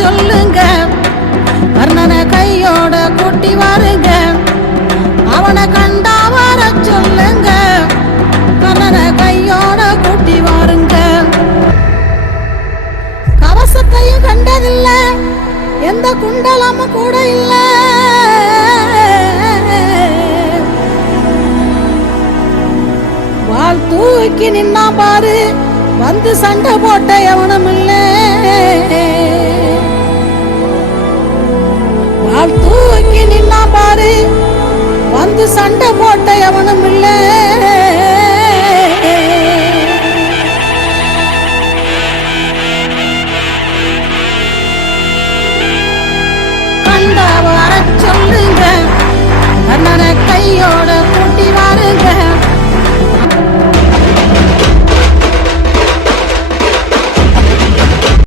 சொல்லுங்க, கர்ணனை கையோட கூட்டி வாருங்க. அவனை கண்டா வர சொல்லுங்க, கர்ணனை கையோட கூட்டி வாருங்க. கவசத்தையும் கண்டதில்ல, எந்த குண்டலமும் கூட இல்ல. வாள் தூக்கி நின்னா பாரு, வந்து சண்டை போட்ட எவனும் இல்லை.